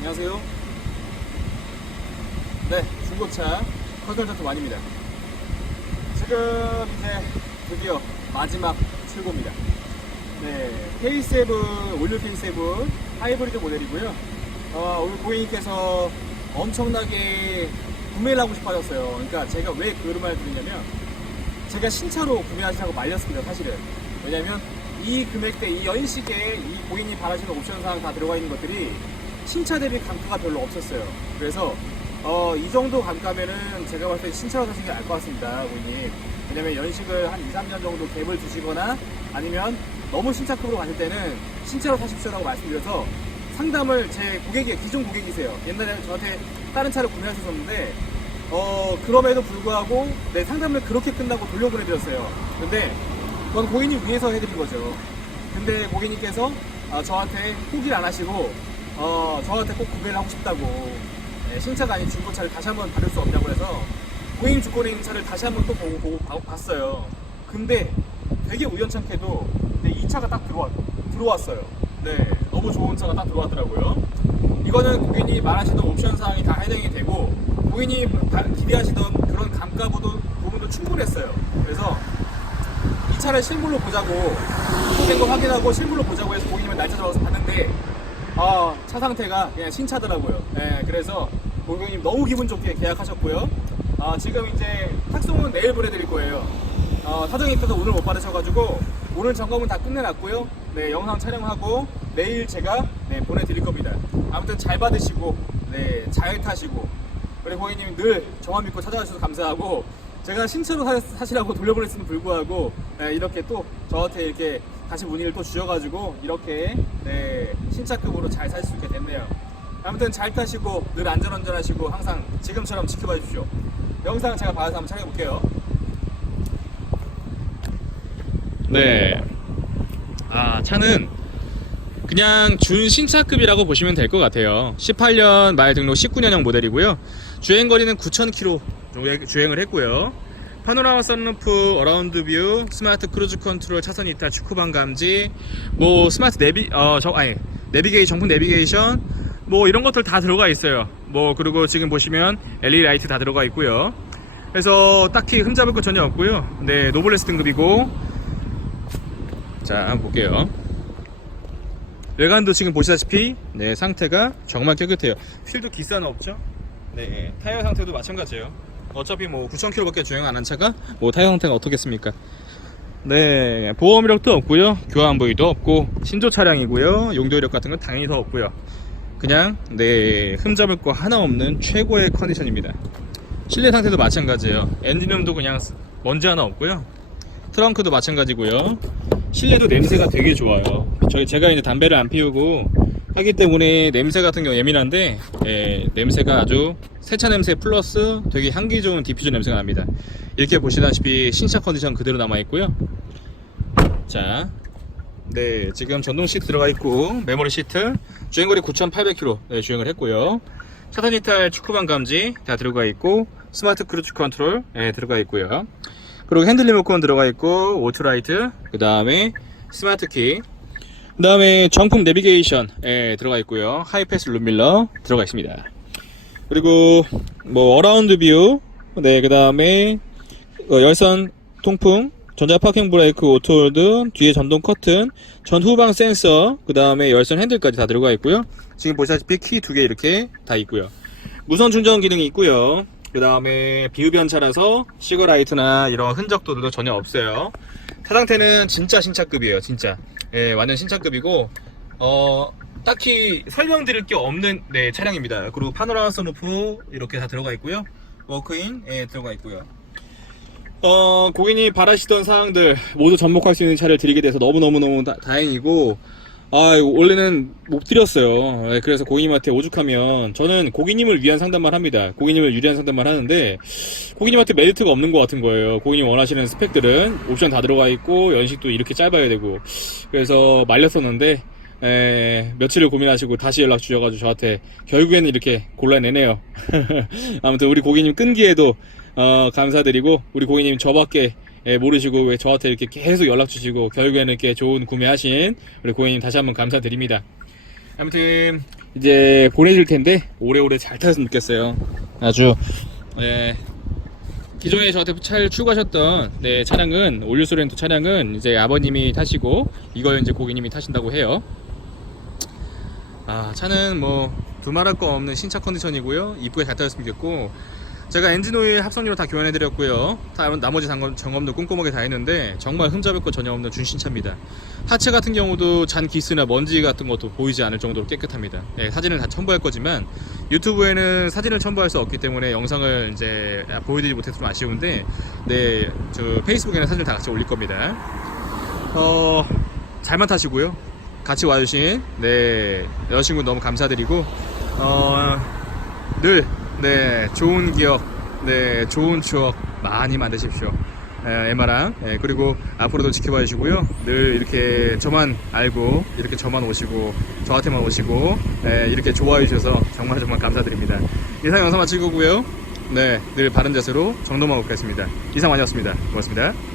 안녕하세요. 네, 중고차 컨설턴트 완입니다. 지금 이제 드디어 마지막 출고입니다. 네, K7, 올류 K7 하이브리드 모델이고요. 어, 우리 고객님께서 엄청나게 구매를 하고 싶어 하셨어요. 그러니까 제가 왜 그런 말을 드리냐면 제가 신차로 구매하시라고 말렸습니다, 사실은. 왜냐면 이 금액대, 이 연식에 이 고객님이 바라시는 옵션 사항 다 들어가 있는 것들이 신차 대비 감가가 별로 없었어요. 그래서 어, 이 정도 감가면은 제가 봤을 때 신차로 사시는 게 나을 것 같습니다, 고객님. 왜냐면 연식을 한 2, 3년 정도 갭을 두시거나 아니면 너무 신차급으로 가실 때는 신차로 사십시오라고 말씀드려서 상담을 제 고객이 기존 고객이세요. 옛날에 저한테 다른 차를 구매하셨었는데 어 그럼에도 불구하고 내 상담을 그렇게 끝나고 돌려보내드렸어요. 근데 그건 고객님 위해서 해드린 거죠. 근데 고객님께서 아, 저한테 포기를 안 하시고 어 저한테 꼭 구매를 하고 싶다고 네, 신차가 아닌 중고차를 다시 한번 받을 수 없냐고 해서 고객님 주권에 있는 차를 다시 한번 또 보고, 보고 봐- 봤어요. 근데 되게 우연찮게도 네, 이 차가 딱 들어왔, 들어왔어요. 네, 너무 좋은 차가 딱 들어왔더라고요. 이거는 고객님이 말하시던 옵션 사항이 다 해당이 되고 고객님이 바- 기대하시던 그런 감가 부분- 부분도 충분했어요. 그래서 이 차를 실물로 보자고 소된 거 확인하고 실물로 보자고 해서 고객님을 날짜 잡아서 봤는데 아, 차 상태가 그냥 신차더라고요. 예, 그래서 고객님 너무 기분 좋게 계약하셨고요. 아, 지금 이제 탁송은 내일 보내드릴 거예요. 어, 사정이 있어서 오늘 못 받으셔가지고 오늘 점검은 다 끝내놨고요. 네, 영상 촬영하고 내일 제가 네, 보내드릴 겁니다. 아무튼 잘 받으시고 네, 잘 타시고 우리 고객님 늘 저만 믿고 찾아주셔서 감사하고 제가 신차로 사, 사시라고 돌려보냈음에 불구하고 네, 이렇게 또 저한테 이렇게 다시 문의를 또 주셔가지고 이렇게 네, 신차급으로 잘 살 수 있게 됐네요. 아무튼 잘 타시고 늘 안전운전 하시고 항상 지금처럼 지켜봐 주십시오. 영상 제가 봐서 한번 촬영해 볼게요. 네. 아, 차는 그냥 준 신차급이라고 보시면 될 것 같아요. 18년 말 등록 19년형 모델이고요. 주행 거리는 9,000km 정도 주행을 했고요. 파노라마 썬루프, 어라운드 뷰, 스마트 크루즈 컨트롤, 차선 이탈, 축구방 감지, 뭐 스마트 내비 어, 저 아니, 내비게이 정품 내비게이션 뭐 이런 것들 다 들어가 있어요. 뭐 그리고 지금 보시면 LED 라이트 다 들어가 있고요. 그래서 딱히 흠잡을 거 전혀 없고요. 네, 노블레스 등급이고 자, 한번 볼게요. 외관도 지금 보시다시피 네 상태가 정말 깨끗해요. 휠도 기스는 없죠? 네 타이어 상태도 마찬가지예요. 어차피 뭐 9,000km밖에 주행 안 한 차가 뭐 타이어 상태가 어떻겠습니까? 네 보험 이력도 없고요, 교환 부위도 없고 신조 차량이고요, 용도 이력 같은 건 당연히 더 없고요. 그냥 네 흠잡을 거 하나 없는 최고의 컨디션입니다. 실내 상태도 마찬가지예요. 엔진음도 그냥 먼지 하나 없고요. 트렁크도 마찬가지고요. 실내도 냄새가 되게 좋아요. 저희 제가 이제 담배를 안 피우고 하기 때문에 냄새 같은 경우 예민한데 예, 냄새가 아주 세차 냄새 플러스 되게 향기 좋은 디퓨저 냄새가 납니다. 이렇게 보시다시피 신차 컨디션 그대로 남아 있고요. 자, 네 지금 전동 시트 들어가 있고 메모리 시트 주행거리 9,800km 네, 주행을 했고요. 차선 이탈 축구방 감지 다 들어가 있고 스마트 크루즈 컨트롤 예, 들어가 있고요. 그리고 핸들 리모컨 들어가 있고 오토라이트 그 다음에 스마트 키 그 다음에 정품 내비게이션 예, 들어가 있고요 하이패스 룸밀러 들어가 있습니다 그리고 뭐 어라운드 뷰 네 그 다음에 어, 열선 통풍 전자 파킹 브레이크 오토홀드 뒤에 전동 커튼 전 후방 센서 그 다음에 열선 핸들까지 다 들어가 있고요 지금 보시다시피 키 두 개 이렇게 다 있고요 무선 충전 기능이 있고요. 그 다음에 비흡연 차라서 시거라이트나 이런 흔적도도 전혀 없어요. 차 상태는 진짜 신차급이에요. 진짜. 예, 완전 신차급이고 어 딱히 설명드릴 게 없는 네, 차량입니다. 그리고 파노라마 선루프 이렇게 다 들어가 있고요. 워크인 예, 들어가 있고요. 어, 고객님이 바라시던 사항들 모두 접목할 수 있는 차를 드리게 돼서 너무너무너무 다, 다행이고, 아, 원래는 못 드렸어요. 예, 그래서 고객님한테 오죽하면, 저는 고객님을 위한 상담만 합니다. 고객님을 유리한 상담만 하는데, 고객님한테 메리트가 없는 것 같은 거예요. 고객님 원하시는 스펙들은 옵션 다 들어가 있고, 연식도 이렇게 짧아야 되고, 그래서 말렸었는데, 에, 며칠을 고민하시고 다시 연락 주셔가지고 저한테 결국에는 이렇게 골라내네요. 아무튼 우리 고객님 끈기에도 어, 감사드리고 우리 고객님 저밖에 예, 모르시고 왜 저한테 이렇게 계속 연락 주시고 결국에는 이렇게 좋은 구매하신 우리 고객님 다시 한번 감사드립니다. 아무튼 이제 보내줄 텐데 오래오래 잘 타셨으면 좋겠어요. 아주 네, 기존에 저한테 차를 출고하셨던 네, 차량은 올류소 렌트 차량은 이제 아버님이 타시고 이걸 이제 고객님이 타신다고 해요. 아 차는 뭐 두말할 거 없는 신차 컨디션이고요. 이쁘게 잘 타셨으면 좋겠고 제가 엔진 오일 합성료로 다 교환해 드렸고요. 다 나머지 점검, 점검도 꼼꼼하게 다 했는데 정말 흠잡을 거 전혀 없는 준신차입니다. 하체 같은 경우도 잔 기스나 먼지 같은 것도 보이지 않을 정도로 깨끗합니다. 네, 사진을 다 첨부할 거지만 유튜브에는 사진을 첨부할 수 없기 때문에 영상을 이제 보여드리지 못해서 좀 아쉬운데 네, 저 페이스북에는 사진을 다 같이 올릴 겁니다. 어, 잘만 타시고요. 같이 와주신 네 여자친구 너무 감사드리고 어, 늘 네, 좋은 기억, 네, 좋은 추억 많이 만드십시오. 에, 에마랑 예, 그리고 앞으로도 지켜봐 주시고요. 늘 이렇게 저만 알고 이렇게 저만 오시고 저한테만 오시고 예, 이렇게 좋아해 주셔서 정말 정말 감사드립니다. 이상 영상 마칠 거고요. 네, 늘 바른 자세로 정도만 오겠습니다. 이상 많이었습니다. 고맙습니다.